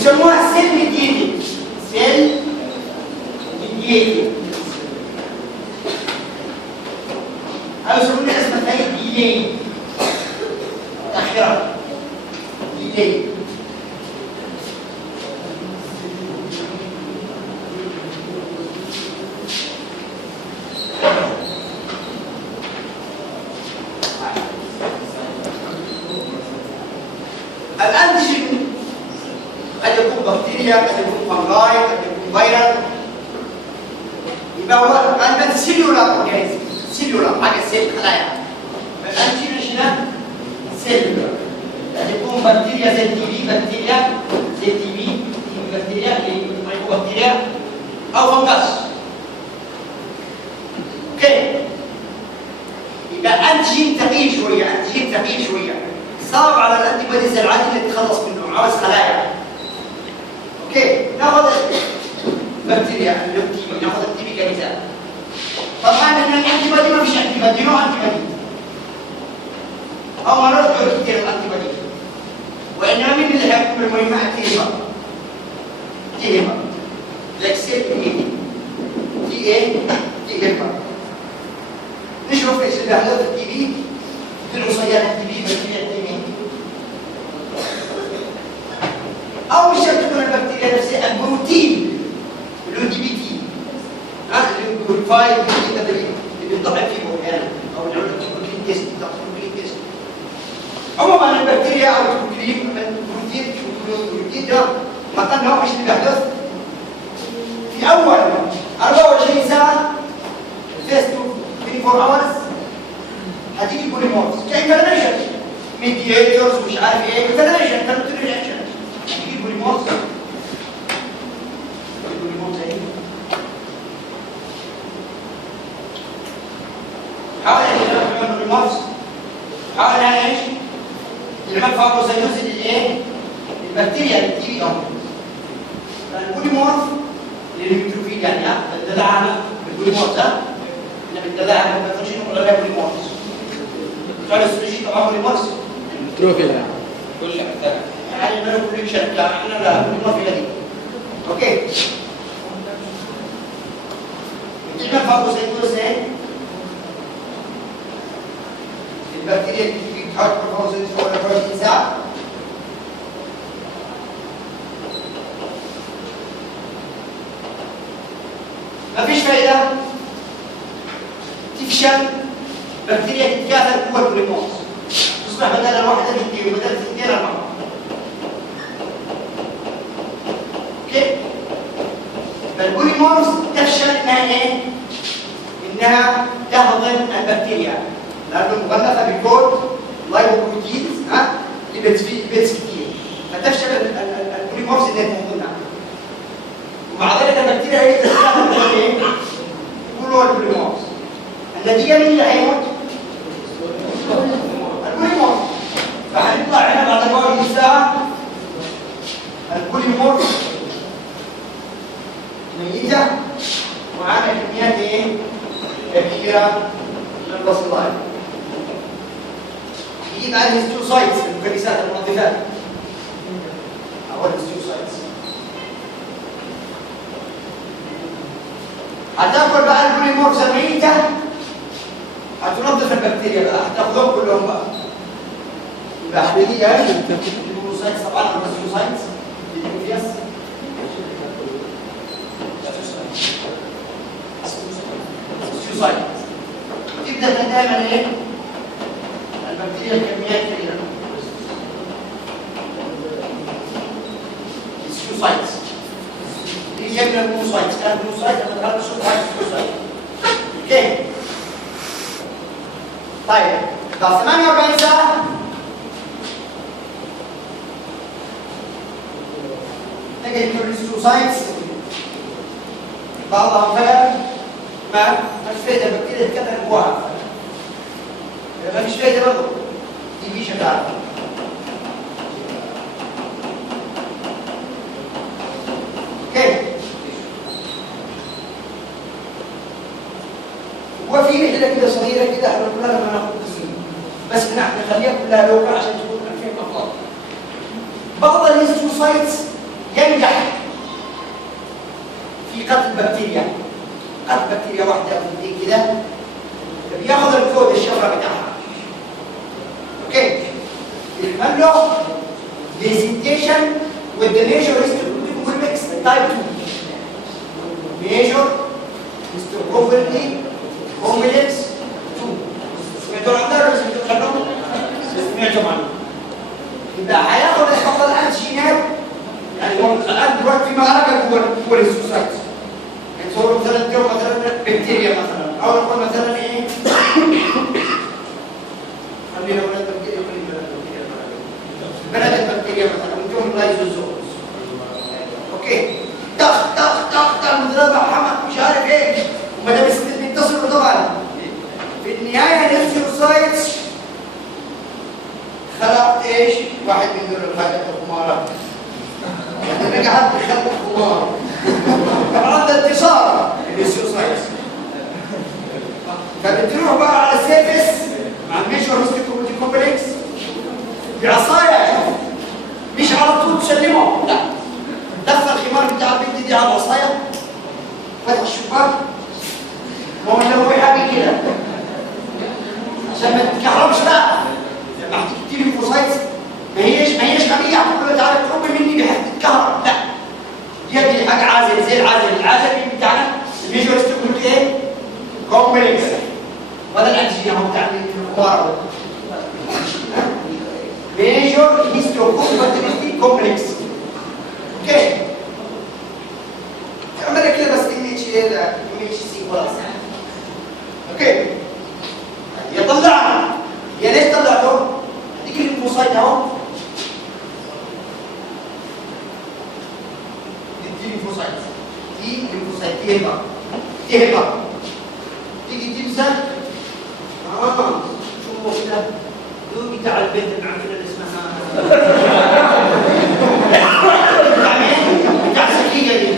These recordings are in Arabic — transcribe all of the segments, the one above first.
يسموها سيل ميديتد. سيل ميديتد أو يسمونها اسمها ديلي، تأخيرات، ديلي. الأنتيجين قد يكون بكتيريا، قد يكون فنجاي، قد يكون فيروس. يبقى هو كلمة سيلولار أورجانيزم، سيلولار حاجة سيل خلايا. الأنتيجين هنا سيلولار، قد يكون بكتيريا زي التي بي، بكتيريا زي التي بي، بكتيريا بكتيريا أو فنجاس. أوكي. يبقى أنتيجين ثقيل شوية، أنتيجين ثقيل شوية. صعب على الانتي بوديز العادي اللي تتخلص منه، عاوز خلايا. اوكي، ناخذ بكتيريا اللوكيميا، ناخذ التي بي كمثال. طبعا ان الانتي بودي ما فيش انتي بودي، نوع انتي بودي او مرض كثير الانتي بودي، وانما من اللي حيكون المهمه التيهما. تيهما لاكسيت تي اي تيهما. نشوف ايش اللي حدث التي بي في العصيان التي بي، بكتيريا التي بي. أو مش شرط تكون البكتيريا نفسها، البروتين اللي هو دي بي تي، اللي هو بيوريفايد اللي بينضبط فيه أحيانا، أو اللي هو البروتين تيست، البروتين تيست. عموما البكتيريا أو البروتين ده حتى نوع ايش اللي بيحدث في أول 24 ساعة فيس تو 24 hours هتيجي البوليمورز كإنفلاميشن، ميدياتورز مش عارف ايه، انفلاميشن، كاربوتيل رياكشن. هتيجي البوليمورز. البوليمورز ايه؟ حاول تعمل البوليمورز، حاول على ايش؟ تعمل فاجوسايتوز للايه؟ البكتيريا اللي بتيجي اهو. البوليمورز للنيوتروفيل يعني بتدلعها بالبوليمورز، ها؟ احنا بندلعها بالبكتيريا ولا لا بوليمورز؟ قال السوشي طبعا بوليمورز تروفيلا كل محتاجه يعني ما كل شركه احنا لا بوليمورز دي. اوكي. بتعمل فاجوسايتوز ايه؟ البكتيريا اللي بتحط فاجوسايتوز فوق 24 ساعه. مفيش فايده، تفشل بكتيريا تتكاثر جوه البوليمورز، تصبح بدل الواحده اثنين وبدل اثنين اربعه. اوكي؟ فالبوليمورز تفشل انها ايه؟ انها تهضم البكتيريا، لانه مغلفه بكود لايبوبروتينز لبيتس كتير، فتفشل البوليمورز انها تهضمها. ومع ذلك البكتيريا هي تتكاثر جوه ايه؟ جوه البوليمورز. النتيجه مين اللي هيموت؟ البوليمورز. فهنطلع هنا بعد 24 ساعه البوليمورز ميته ومعانا كميات ايه؟ كبيره من البصيلات. يجيب على الهيستيوسايتس المكبسات المنظفات او الهيستيوسايتس. هتاكل بقى البوليمورز الميته، هتنظف البكتيريا بقى، هتاخدهم كلهم بقى. يبقى حبيبي ايه؟ الهيستيوسايتس طبعا الهيستيوسايتس النيوكليوس الهيستيوسايتس. تبدا دائما ايه؟ البكتيريا الكميات كبيره. الهيستيوسايتس اللي جايبنا المونوسايتس، كان المونوسايتس انا دخلت الهيستيوسايتس. اوكي. طيب بعد 48 ساعة تجد الهيستيوسايتس بعضها انفجر، ما فيش فايدة، البكتيريا تتكاثر جواها، ما فيش فايدة برضه، دي في شغالة. اوكي. وفي رحلة كده صغيرة كده احنا كلها لما ناخد تسليم، بس نخليها كلها لوكا عشان تكون 2000 أفضل. بعض الهيستيوسايتس ينجح في قتل بكتيريا، قتل بكتيريا واحدة أو اثنين كده، بياخذ الكود الشفرة بتاعها. اوكي، يعمل له presentation with the major histocomplex type 2. major histocomplex 2. سمعتوا عنه ولا سمعتوا عنه؟ سمعتوا عنه. يبقى هياخد الفقط الانتيجينات، يعني هو الان دلوقتي في معركه جوه الهيستوسايت. يعني صوروا مثلا جو مثلا بكتيريا مثلا، او نقول مثلا ايه؟ خلينا نقول بكتيريا، بلد البكتيريا مثلا ونجوم اللايزوزومز. اوكي، طخ طخ طخ طخ مضربه حمق مش عارف ايه، وما دام بيتصلوا طبعا في النهايه الهيستوسايتس خلق ايش؟ واحد من دول الخلق الخمارات. يعني نجحت بخلق الخمار. طبعا ده انتصار الهيستوسايتس. فبتروح بقى على السيرفس مع الميجور هيستوكومبلكس بعصايه، مش على طول تسلمه، لا، دخل الخمار بتاع البنت دي على العصايه، فتح الشباك، ما هو لو حاجه كده عشان ما تتكهربش بقى. لما هتيجي الليمفوسايتس ما هيش غبيه، هتقول تعالى تقرب مني تتكهرب، لا، دي حاجه عازل زي العازل بتاعنا الميجور هيستوكومبلكس ايه؟ كومبلكس، ولا الانتيجين اهو بتاع الكبار. major histocomplex. اوكي، اعمل كده بس MHC خلاص. اوكي، يطلعها، يا ليش طلعته؟ هديك الليمفوسايت اهو، دي الليمفوسايت، تهبط تيجي تمسك شوفوا كده دول بتاع البيت المعفنه اللي اسمها بتاع سكينه دي،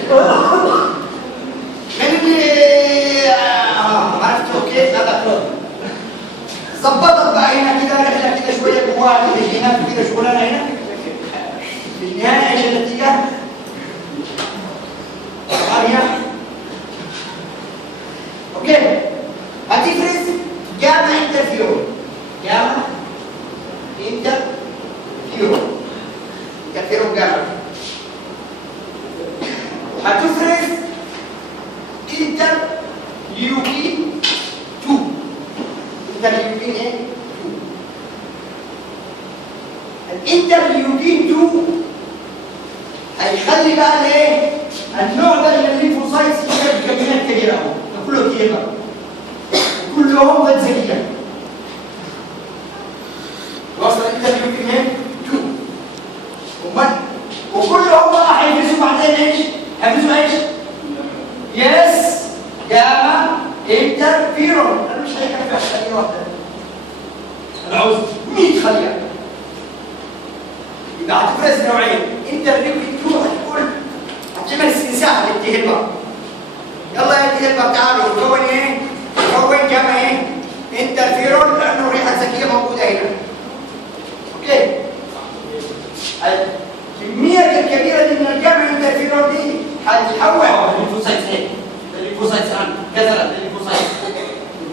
من اللي عرفتوا كيف هذا ظبطت بقى هنا كده، رحله كده شويه جواها كده هنا كده شغلانه هنا. في النهايه ايش النتيجه؟ قريه. اوكي، هتفرز جاما انترفيرون، جاما انترفيرون جاما، هتفرز انترليوكين 2. انترليوكين ايه؟ 2. الانترليوكين 2 هيخلي بقى الايه؟ النوع ده من الليمفوسايتس يشكل كميات كبيره اهو، كله كتير كلهم ذكيه. وصل الانترليوكين 2 وكلهم بقى هيفرزوا بعدين ايش؟ هيفرزوا ايش؟ يس جاما انترفيرون. انا مش هيكفي خليه واحده، انا عاوز 100 خليه. يبقى هتفرز نوعين، انترليوكين 2 هتقول هتعمل استنساخ للتهبه. يلا يا تهبه تعالوا كون ايه؟ كون جاما ايه؟ انترفيرون، لانه ريحه ذكيه موجوده هنا. اوكي، الكميه الكبيره دي من الجاما انترفيرون دي هتتحول الليمفوسايتس ايه؟ الليمفوسايتس كثرت الليمفوسايتس.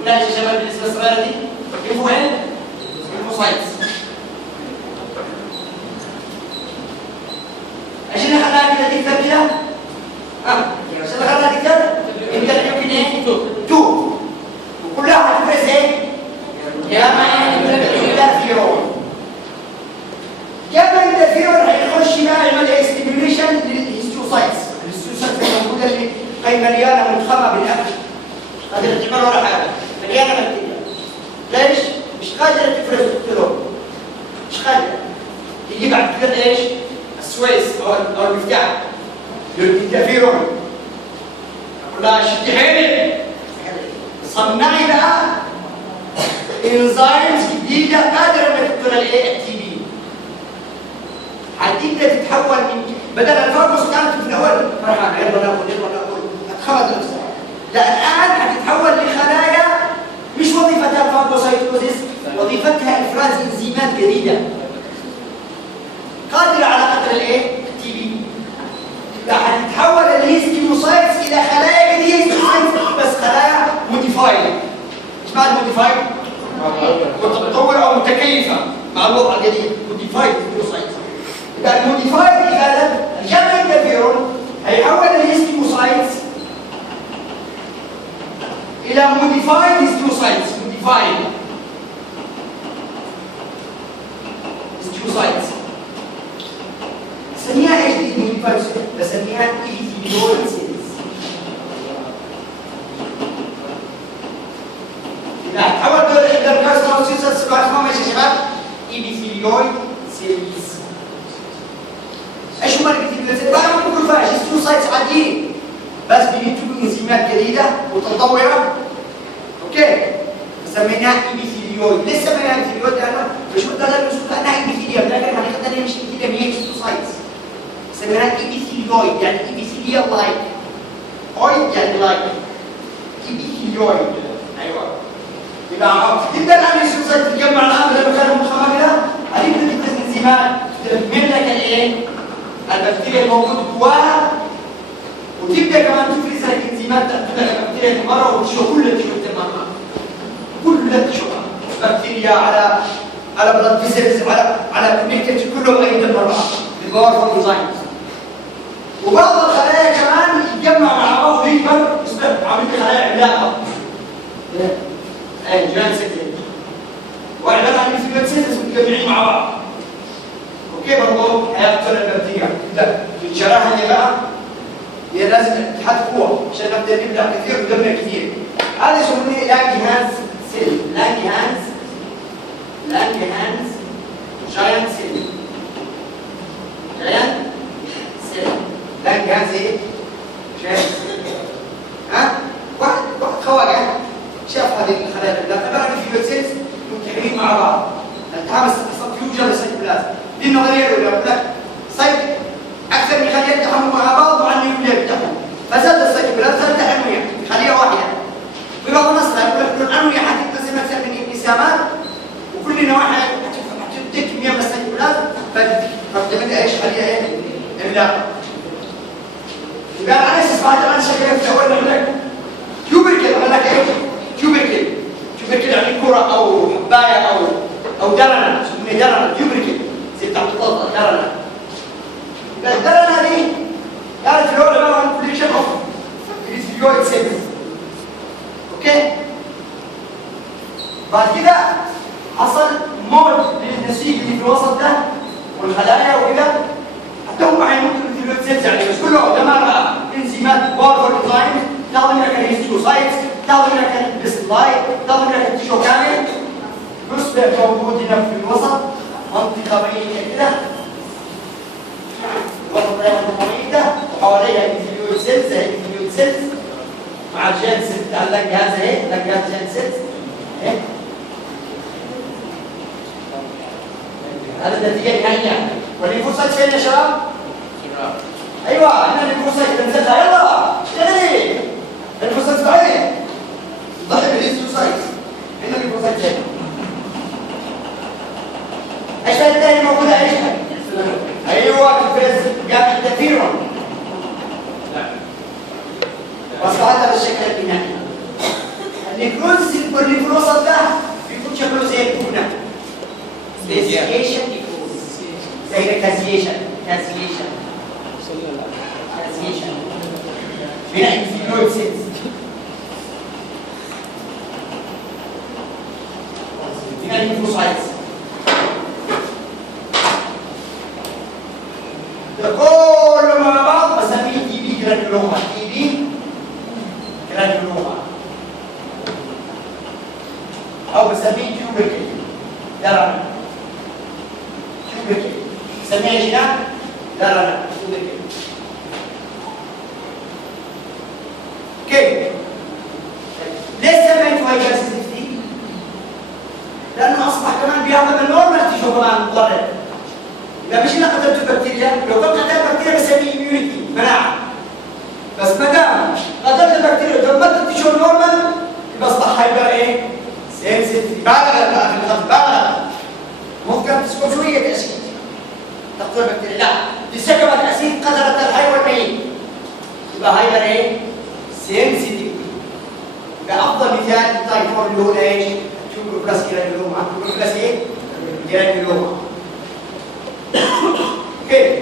لا يا شباب بالنسبه الصغيره دي ليمفو ايه؟ الليمفوسايتس. عشان نخليها كده تكتر كده، عشان نخليها تكتر انترليوكين ايه؟ 2 وكلها هتفرز ايه؟ جاما انترفيرون. جاما انترفيرون هيخش بقى يعمل ايه؟ ستيميوليشن للهيستوسايتس. الهيستوسايتس الموجوده اللي هي مليانه متخمه بالاكل، مش قادره تعمل ولا حاجه، مليانه بكتيريا. ليش؟ مش قادره تفرز الكترون، مش قادره. يجي بعد كده ايش؟ السويس او المفتاح للانترفيرون. اقول لها شدي حيلك، صنعي بقى انزيمز جديده قادره انها تقتل الايه؟ التي بي. هتبدا تتحول من بدل الفارموس كانت في الاول فرحانه يلا ناكل اتخمد نفسها، لا الان هتتحول لخلايا مش وظيفتها الفاغوسايتوزيس، وظيفتها افراز انزيمات جديده قادره على قتل الايه؟ التي بي. هيستوسايتس الى خلايا جديده هيستوسايتس بس خلايا موديفايد. ايش معنى موديفايد؟ متطوره او متكيفه مع الوضع الجديد. موديفايد هيستوسايتس. يبقى الموديفايد اذا الجمع الانترفيرون هيحول الهيستوسايتس الى موديفايد هيستوسايتس. موديفايد هيستوسايتس سميها ايش دي موديفايد؟ بسميها ايبيثيليويد سيلز. اذا تحول دول الكاستروسيس اسمهم ايش يا شباب؟ ايبيثيليويد سيلز. ايش هم الايبيثيليويد سيلز؟ بقى ممكن يكونوا هيستوسايتس عاديين بس بينتجوا انزيمات جديده متطوره. اوكي؟ سميناها ايبيثيليويد. ليش سميناها ايبيثيليويد؟ لانه مش مقدر نوصف انها ايبيثيليوم لكن حقيقه هي مش ايبيثيليوم هي هيستوسايتس. سميناها ايبيثيليويد يعني ايبيثيليال لايك. اويد يعني لايك. ايبيثيليويد. ايوه. يبقى تبدا الهيستوسايتس تتجمع الان بدل ما كانوا متخمره هتبدا تفرز انزيمات تدمر لك الايه؟ البكتيريا الموجوده جواها وتبدا كمان تفرز لك انزيمات تقتل البكتيريا من مره وتشوف كلها تشوف تماما. كلها تشوفها. بكتيريا على بلاد فيسلز على كونكتيف كلهم ايضا مره بالباورفول انزيمز. وبعض الخلايا كمان يتجمع مع بعض ويكبر يصبح عامل خلايا عملاقه. اي جوين سيتي. وعباره عن ايبيثيليويد سيلز متجمعين مع بعض. اوكي برضه هيقتل البكتيريا. لا الجراحه اللي بقى هي لازم اتحاد قوه عشان نبدا نبلع كثير ودمنا كثير. هذا يسمونه لانجهانز سيل. لانجهانز جاينت سيل. جاينت سيل. لانجهانز ايه؟ جاينت سيل. ها؟ واحد خواجه شاف هذه الخلايا الداخليه ايبيثيليويد سيلز متحدين مع بعض. التحامس فيوجن سايتوبلازم. دي النظريه الاولى يقول لك اكثر من خليه يلتحموا مع بعض وعن النيوكلير بتاعهم. فزاد السايتوبلازم صار تحميه خليه واحده. ببعض النص يقول لك الانويه حتتقسم اكثر من انقسامات وكل نواحي حتديك كميه من السايتوبلازم فتعتمد ايش خليه ايه؟ املاق. يبقى على اساس بعد ما شكلها في الاول يقول لك تيوبركل. يقول لك ايه؟ تيوبركل يعني كره او حبايه او درنه. اسمه درنه تيوبركل زي بتاع الطاطا درنه. يبقى الدرنه دي كانت في الاول عباره عن كوليكشن اوف ايبيثيليويد سيلز. اوكي؟ بعد كده حصل موت للنسيج اللي في الوسط ده والخلايا وكده حتى هم هيموتوا الايبيثيليويد سيلز يعني بس كله دمار بقى انزيمات باورفول انزيمز تهضم لك الهيستوسايتس تهضم لك البسلايت تهضم لك التيشو كامل يصبح موجود هنا في الوسط منطقه ميته كده. الوسط ده ميته وحواليها ايبيثيليويد سيلز ايبيثيليويد سيلز مع الجين سيلز بتاع اللنجهاز اهي لنجهاز جين سيلز اهي. هذا النتيجه النهائيه. والليمفوسايت فين يا شباب؟ ايوه هنا الليمفوسايت تنزلها يلا اشتغلي. الليمفوسايت بعدين ضحي بالهيستوسايت. هنا الليمفوسايت فين؟ الاشياء الثانيه موجوده ايش؟ ايوه تفرز جامع التفيرون. وصلت هذا بالشكل النهائي. النيكروز اللي في الوسط ده بيكون شكله زي التونه. سبيسيفيكيشن نيكروز زي الكازيشن. بناء ايبيثيليويد سيلز. بناء الليمفوسايتس. ده كله مع بعض بسميه تي بي جرانيولوما. تي بي جرانيولوما او بسميه تيوبركل. درنه تيوبركل. سميها ايش هنا؟ درنه تيوبركل. اوكي. ليش سميته هايبرسيستي؟ لانه اصبح كمان بيعمل النورمال تيشو كمان مضر. يبقى مش انا قتلت البكتيريا، لو كنت قتلت البكتيريا بسميه اميونيتي مناعه. بس ما دام قتلت البكتيريا ودمرت التيشو نورمال يبقى اصبح هايبر ايه؟ سنسيتيف. بالغ بقى في الخط بالغ. ممكن تسكن شويه اسيد تقتل البكتيريا، لا دي سكبت اسيد قتلت الحي والميت. يبقى هايبر ايه؟ سنسيتيف. يبقى افضل مثال للتايب 4 اللي هو ايش؟ تيوبر بلس جرانيولوما. تيوبر بلس ايه؟ جرانيولوما. اوكي.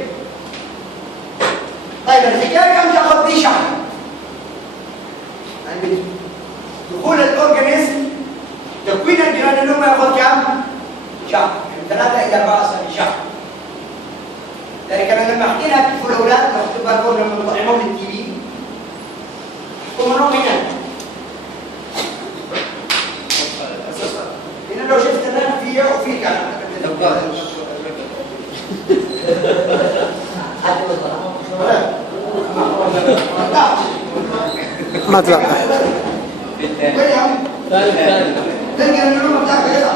طيب الحكايه كم تاخذ دي شهر؟ دخول الاورجانيزم تكوين الجرانيولوما ياخذ كم؟ شهر. من 3 الى 4 اسابيع شهر. لذلك انا لما حكينا في الاولاد لو تبقى لما نطعمهم للتي بي هم نوع هنا. هنا لو شفت الان فيه وفيك انا ما طلع. وين يا عم؟ ثاني تلقى النوم بتاعك كده.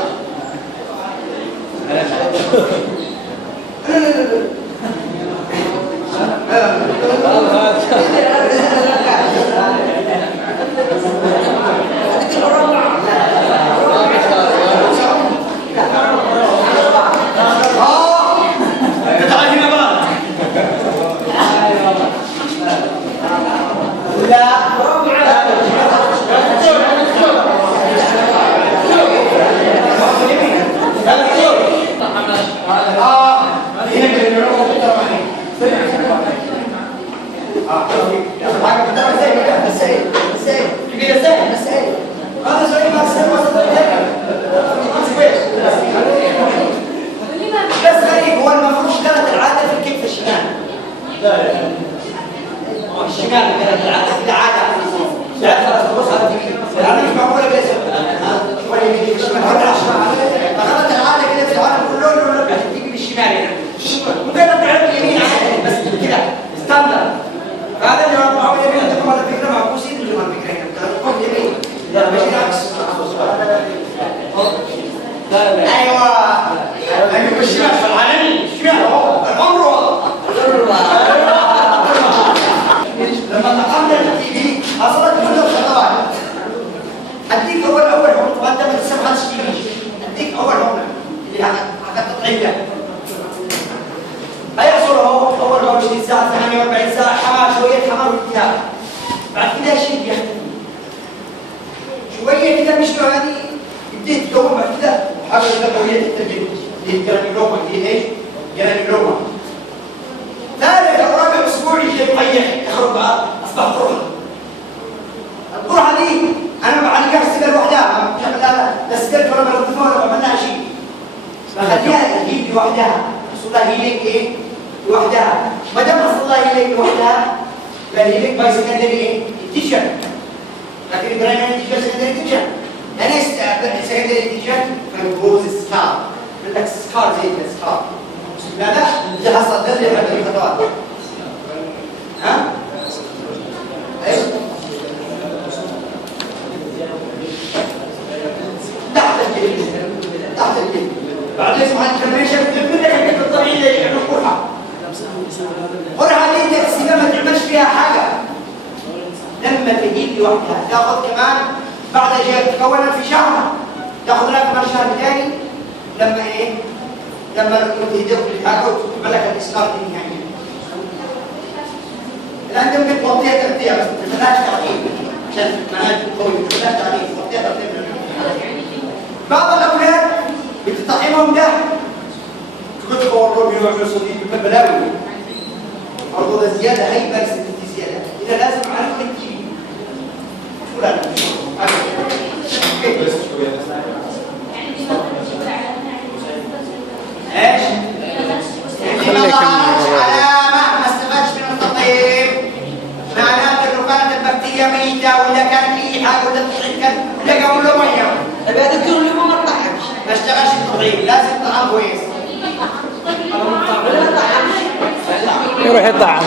يروح يطعم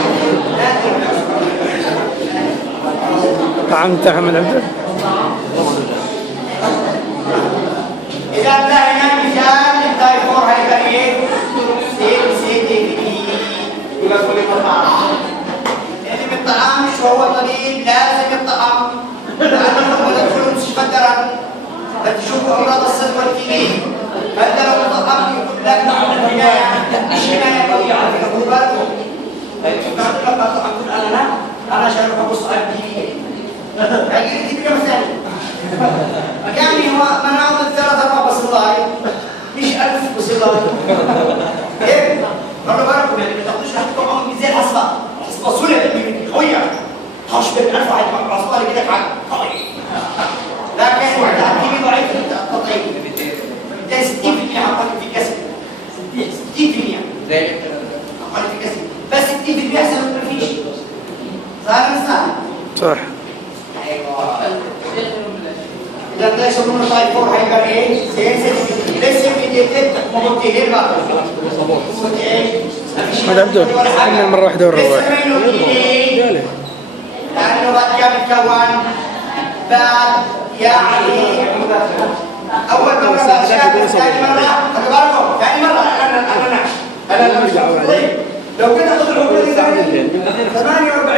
طعمته من عنده. إذا انتهينا مثال للتايب 4 هايبرين سنسيتيفيتي يبقى كل الطعام. يعني بالطعام شو هو طبيب لازم الطعام لأنه يدخل مستشفى الدرن فتشوفوا أمراض الصدر والكلى. فأنت لو طعام يقول لك طعام الحماية مش حماية قوية على فكرة خذوا بالكم. بعد لما طعام كل أنا انا عشان ابص على التي في هيجي لي كده مثلا يعني هو مناعه الثلاث اربع بصلاي مش 1000 بصلاي ايه خلوا بالكم يعني ما تاخدوش راحتكم قوي زي الحصبه الحصبه سهله قويه خش ب 1000 واحد مع عصفور كده على لكن التي ضعيف في التطعيم فبالتالي 60% حقق في كسب 60% ذلك حقق في كسب بس 60% احسن ما فيش صار مثلا صح. ايوه إذا ده يسمونه تايب 4 هيبقى إيه؟ لسه ميديتد مبتهل بقى. ما عبدون كنا مرة واحدة والرواية. لسه منه إيه؟ لأنه بعد كم يتكون بعد يعني أول مرة بعد شهر ثاني مرة خلي بالكم ثاني مرة أنا طيب لو كده خذ العقود دي 48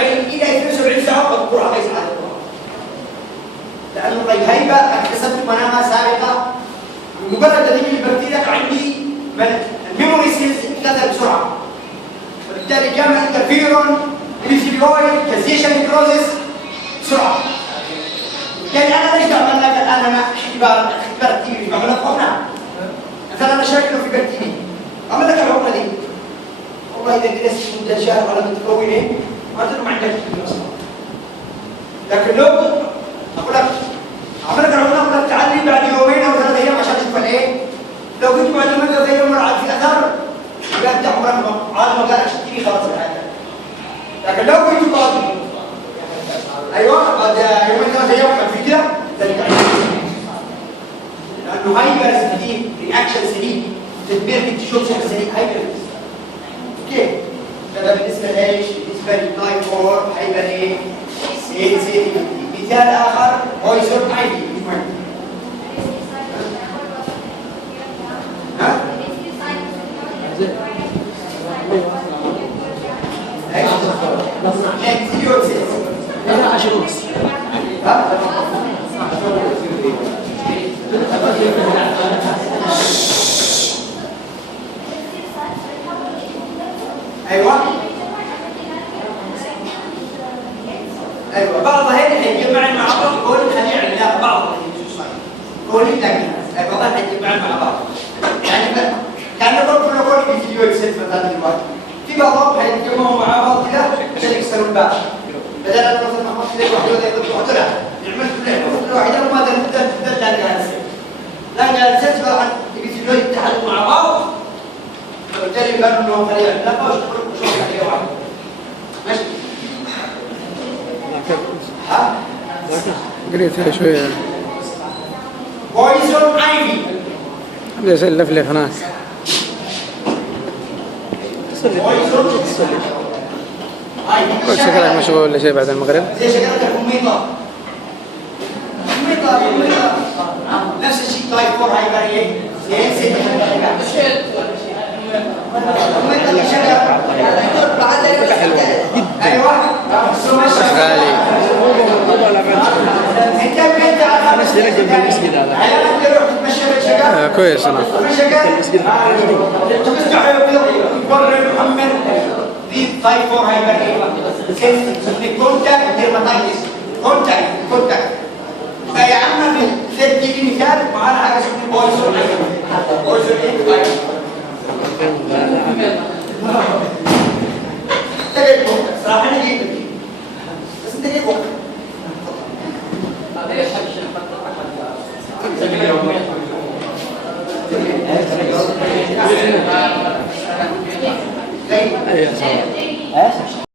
إلى 72 ساعة قد تروح على لأنه الهيبة اكتسبت منامها سابقة مجرد تدريب البكتيريا عندي الميموري سيلز تتكاثر بسرعة وبالتالي كان انترفيرون ميثيلويد كازيشن نيكروزيس بسرعة بالتالي أنا ليش بعمل لك الآن أنا اختبار تيبي بعمل لك هنا مثلا أنا شاكله في بكتيريا أعمل لك العقلة دي والله إذا جلست مدة شهر ولا متكونين ما تدري ما عندك أصلا لكن لو أقول لك عملت العلماء أقول لك تعلم بعد يومين أو 3 أيام عشان تشوف الإيه؟ لو كنت بعد يومين 3 أيام مرة في أثر يبقى أنت عمرك عاد ما قالش تجيني خلاص الحاجة. لكن لو كنت بعد أيوه بعد يومين 3 أيام كان في كده لأنه هايبر سليم رياكشن سليم تدمير كنت تشوف شكل سليم هايبر كيف؟ ده بالنسبة لإيش؟ بالنسبة للتايب 4 هايبر إيه؟ سيل مثال آخر هو يصير عيني مش مهم. ها؟ ايوه ايوه بعض هذه هيتجمعن مع بعض يقول خلينا نعمل بعض كل لكن بعضها هيتجمعن مع بعض يعني كان نقول كل فيديو يكسب مثلا دلوقتي في بعضهم هيتجمعوا مع بعض كده عشان يكسروا الباب بدل ما مثلا نحط كده واحده يضربوا له نعمل كل واحده وما تبدا لا جالسه لا جالسه طبعا الفيديو يتحدوا مع بعض فبالتالي كانوا انهم خلينا لا اشتغلوا شغل عليه واحد ماشي ها قريتها شوية. بويزون ايفي بدي أسلف لي هناك. بويزون قلت شكلك مشغول ولا شيء بعد المغرب؟ زي شكلك الكمبيوتر نفس الشيء تايب 4 هايبر ايه؟ غالي. انا اشتريت بالمسجد هذا كويس انا. المسجد محمد دي تايب 4 هايبر ايه؟ كونتاكت ديرماتايتس كونتاكت فيا عم تدي مثال معانا حاجه اسمها بويزون ايه صراحه انا جيت بس انت جيت وقت ايوه